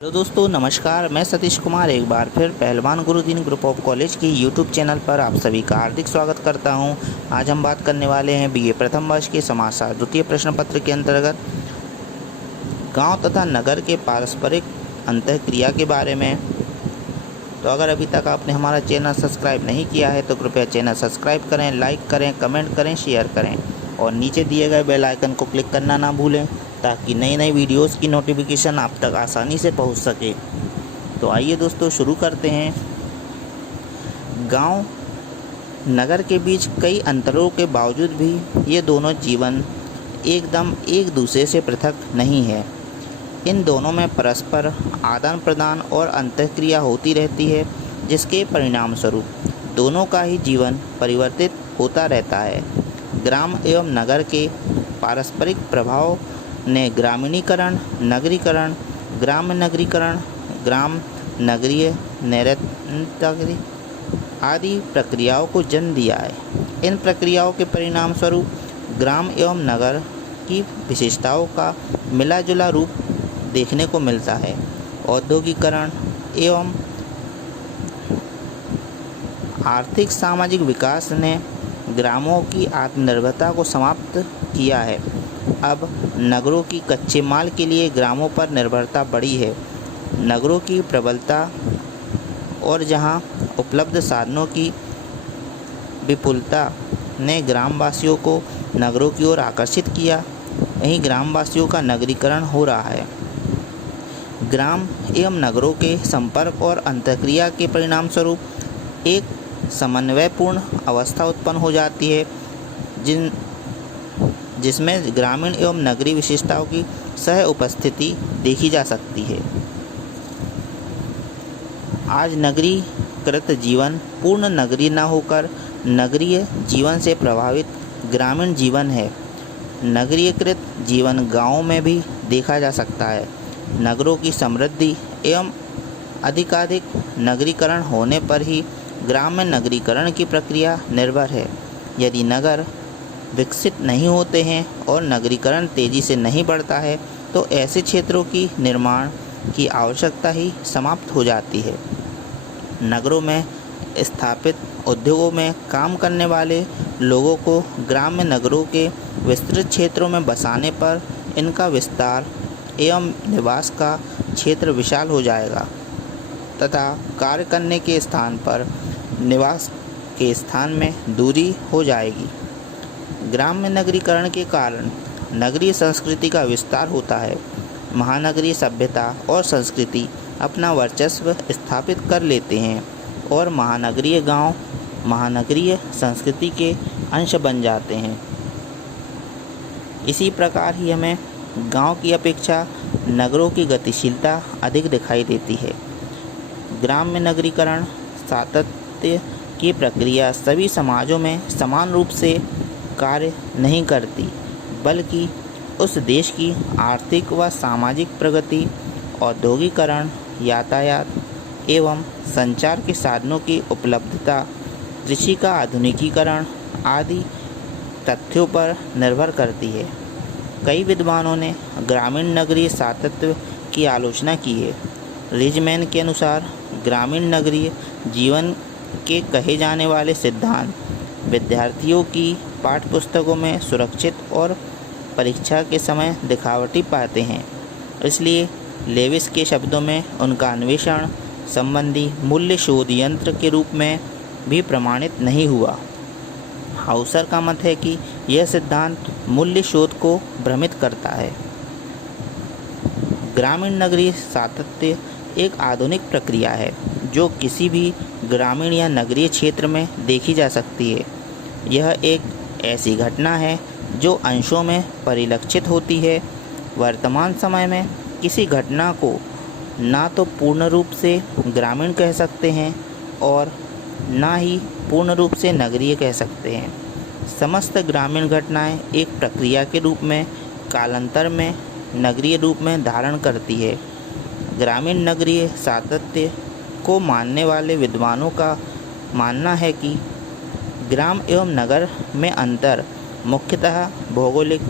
Hello दोस्तों, नमस्कार। मैं सतीश कुमार एक बार फिर पहलवान गुरुदीन ग्रुप ऑफ कॉलेज की यूट्यूब चैनल पर आप सभी का हार्दिक स्वागत करता हूं। आज हम बात करने वाले हैं बीए प्रथम वर्ष के समाजशास्त्र द्वितीय प्रश्न पत्र के अंतर्गत गांव तथा नगर के पारस्परिक अंतःक्रिया के बारे में। तो अगर अभी तक आपने हमारा चैनल सब्सक्राइब नहीं किया है तो कृपया चैनल सब्सक्राइब करें, लाइक करें, कमेंट करें, शेयर करें और नीचे दिए गए बेल आइकन को क्लिक करना ना भूलें ताकि नई नई वीडियोस की नोटिफिकेशन आप तक आसानी से पहुंच सके। तो आइए दोस्तों शुरू करते हैं। गांव नगर के बीच कई अंतरों के बावजूद भी ये दोनों जीवन एकदम एक दूसरे से पृथक नहीं है। इन दोनों में परस्पर आदान प्रदान और अंतःक्रिया होती रहती है, जिसके परिणाम स्वरूप दोनों का ही जीवन परिवर्तित होता रहता है। ग्राम एवं नगर के पारस्परिक प्रभाव ने ग्रामीणीकरण, नगरीकरण, ग्राम नगरीकरण, ग्राम नगरीय नैरंतर्य आदि प्रक्रियाओं को जन्म दिया है। इन प्रक्रियाओं के परिणाम स्वरूप ग्राम एवं नगर की विशेषताओं का मिला जुला रूप देखने को मिलता है। औद्योगिकरण एवं आर्थिक सामाजिक विकास ने ग्रामों की आत्मनिर्भरता को समाप्त किया है। अब नगरों की कच्चे माल के लिए ग्रामों पर निर्भरता बढ़ी है। नगरों की प्रबलता और जहां उपलब्ध साधनों की विपुलता ने ग्रामवासियों को नगरों की ओर आकर्षित किया, वहीं ग्रामवासियों का नगरीकरण हो रहा है। ग्राम एवं नगरों के संपर्क और अंतःक्रिया के परिणाम स्वरूप एक समन्वयपूर्ण अवस्था उत्पन्न हो जाती है, जिसमें ग्रामीण एवं नगरीय विशेषताओं की सह उपस्थिति देखी जा सकती है। आज नगरीकृत जीवन पूर्ण नगरीय न होकर नगरीय जीवन से प्रभावित ग्रामीण जीवन है। नगरीकृत जीवन गांवों में भी देखा जा सकता है। नगरों की समृद्धि एवं अधिकाधिक नगरीकरण होने पर ही ग्राम में नगरीकरण की प्रक्रिया निर्भर है। यदि नगर विकसित नहीं होते हैं और नगरीकरण तेज़ी से नहीं बढ़ता है तो ऐसे क्षेत्रों की निर्माण की आवश्यकता ही समाप्त हो जाती है। नगरों में स्थापित उद्योगों में काम करने वाले लोगों को ग्राम्य नगरों के विस्तृत क्षेत्रों में बसाने पर इनका विस्तार एवं निवास का क्षेत्र विशाल हो जाएगा तथा कार्य करने के स्थान पर निवास के स्थान में दूरी हो जाएगी। ग्राम्य नगरीकरण के कारण नगरीय संस्कृति का विस्तार होता है। महानगरीय सभ्यता और संस्कृति अपना वर्चस्व स्थापित कर लेते हैं और महानगरीय गांव महानगरीय संस्कृति के अंश बन जाते हैं। इसी प्रकार ही हमें गांव की अपेक्षा नगरों की गतिशीलता अधिक दिखाई देती है। ग्राम्य नगरीकरण सातत्य की प्रक्रिया सभी समाजों में समान रूप से कार्य नहीं करती, बल्कि उस देश की आर्थिक व सामाजिक प्रगति, औद्योगिकरण, यातायात एवं संचार के साधनों की उपलब्धता, कृषि का आधुनिकीकरण आदि तथ्यों पर निर्भर करती है। कई विद्वानों ने ग्रामीण नगरीय सातत्य की आलोचना की है। रिजमैन के अनुसार ग्रामीण नगरीय जीवन के कहे जाने वाले सिद्धांत विद्यार्थियों की पाठ्यपुस्तकों में सुरक्षित और परीक्षा के समय दिखावटी पाते हैं। इसलिए लेविस के शब्दों में उनका अन्वेषण संबंधी मूल्य शोध यंत्र के रूप में भी प्रमाणित नहीं हुआ। हाउसर का मत है कि यह सिद्धांत मूल्य शोध को भ्रमित करता है। ग्रामीण नगरीय सातत्य एक आधुनिक प्रक्रिया है जो किसी भी ग्रामीण या नगरीय क्षेत्र में देखी जा सकती है। यह एक ऐसी घटना है जो अंशों में परिलक्षित होती है। वर्तमान समय में किसी घटना को ना तो पूर्ण रूप से ग्रामीण कह सकते हैं और ना ही पूर्ण रूप से नगरीय कह सकते हैं। समस्त ग्रामीण घटनाएं एक प्रक्रिया के रूप में कालांतर में नगरीय रूप में धारण करती है। ग्रामीण नगरीय सातत्य को मानने वाले विद्वानों का मानना है कि ग्राम एवं नगर में अंतर मुख्यतः भौगोलिक,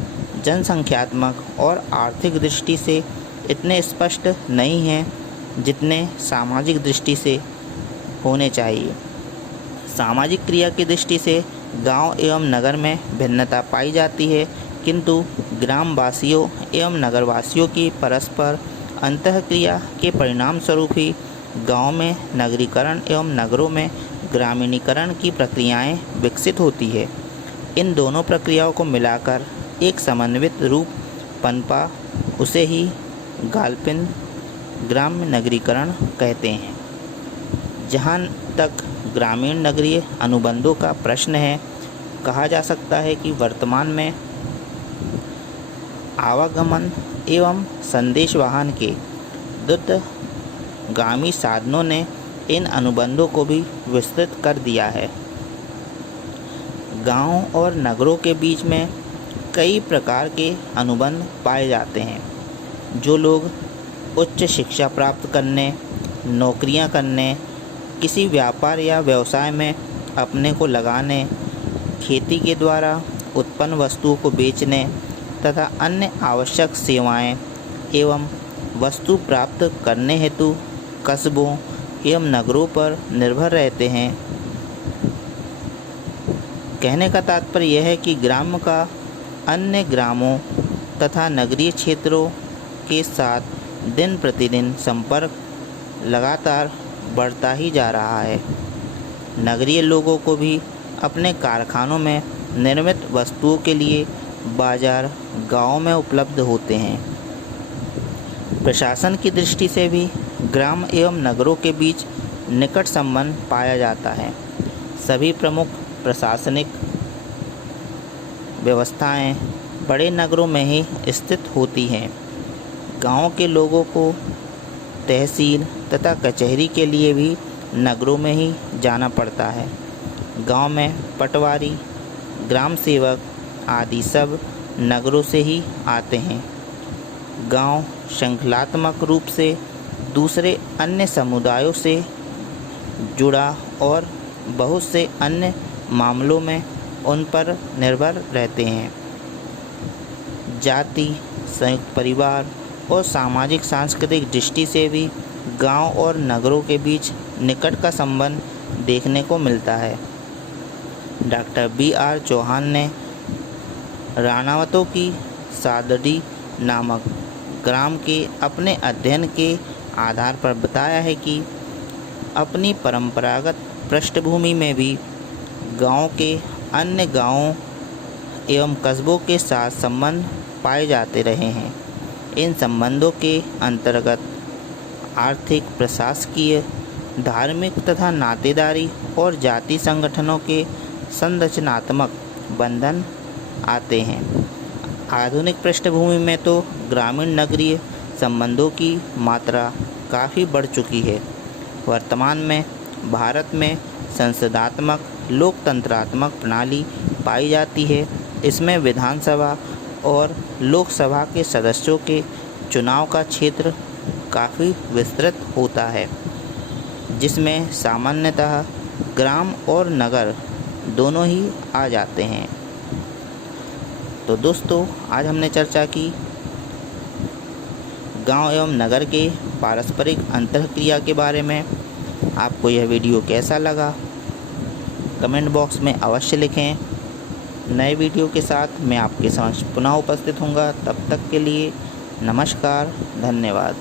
जनसंख्यात्मक और आर्थिक दृष्टि से इतने स्पष्ट नहीं हैं जितने सामाजिक दृष्टि से होने चाहिए। सामाजिक क्रिया की दृष्टि से गांव एवं नगर में भिन्नता पाई जाती है, किंतु ग्रामवासियों एवं नगरवासियों की परस्पर अंतःक्रिया के परिणाम स्वरूप ही गाँव में नगरीकरण एवं नगरों में ग्रामीणीकरण की प्रक्रियाएं विकसित होती है। इन दोनों प्रक्रियाओं को मिलाकर एक समन्वित रूप पनपा, उसे ही गालपिन ग्राम्य नगरीकरण कहते हैं। जहाँ तक ग्रामीण नगरीय अनुबंधों का प्रश्न है, कहा जा सकता है कि वर्तमान में आवागमन एवं संदेश वाहन के द्रुतगामी साधनों ने इन अनुबंधों को भी विस्तृत कर दिया है। गांव और नगरों के बीच में कई प्रकार के अनुबंध पाए जाते हैं। जो लोग उच्च शिक्षा प्राप्त करने, नौकरियां करने, किसी व्यापार या व्यवसाय में अपने को लगाने, खेती के द्वारा उत्पन्न वस्तुओं को बेचने तथा अन्य आवश्यक सेवाएं एवं वस्तु प्राप्त करने हेतु कस्बों एवं नगरों पर निर्भर रहते हैं। कहने का तात्पर्य यह है कि ग्राम का अन्य ग्रामों तथा नगरीय क्षेत्रों के साथ दिन प्रतिदिन संपर्क लगातार बढ़ता ही जा रहा है। नगरीय लोगों को भी अपने कारखानों में निर्मित वस्तुओं के लिए बाजार गांव में उपलब्ध होते हैं। प्रशासन की दृष्टि से भी ग्राम एवं नगरों के बीच निकट संबंध पाया जाता है। सभी प्रमुख प्रशासनिक व्यवस्थाएं बड़े नगरों में ही स्थित होती हैं। गांव के लोगों को तहसील तथा कचहरी के लिए भी नगरों में ही जाना पड़ता है। गांव में पटवारी, ग्राम सेवक आदि सब नगरों से ही आते हैं। गांव श्रृंखलात्मक रूप से दूसरे अन्य समुदायों से जुड़ा और बहुत से अन्य मामलों में उन पर निर्भर रहते हैं। जाति, संयुक्त परिवार और सामाजिक सांस्कृतिक दृष्टि से भी गांव और नगरों के बीच निकट का संबंध देखने को मिलता है। Doctor B.R. चौहान ने राणावतों की सादड़ी नामक ग्राम के अपने अध्ययन के आधार पर बताया है कि अपनी परंपरागत पृष्ठभूमि में भी गांव के अन्य गांवों एवं कस्बों के साथ संबंध पाए जाते रहे हैं। इन संबंधों के अंतर्गत आर्थिक, प्रशासकीय, धार्मिक तथा नातेदारी और जाति संगठनों के संरचनात्मक बंधन आते हैं। आधुनिक पृष्ठभूमि में तो ग्रामीण नगरीय संबंधों की मात्रा काफ़ी बढ़ चुकी है। वर्तमान में भारत में संसदात्मक लोकतंत्रात्मक प्रणाली पाई जाती है। इसमें विधानसभा और लोकसभा के सदस्यों के चुनाव का क्षेत्र काफ़ी विस्तृत होता है, जिसमें सामान्यतः ग्राम और नगर दोनों ही आ जाते हैं। तो दोस्तों, आज हमने चर्चा की गांव एवं नगर के पारस्परिक अंतःक्रिया के बारे में। आपको यह वीडियो कैसा लगा, कमेंट बॉक्स में अवश्य लिखें। नए वीडियो के साथ मैं आपके समक्ष पुनः उपस्थित होऊंगा। तब तक के लिए नमस्कार, धन्यवाद।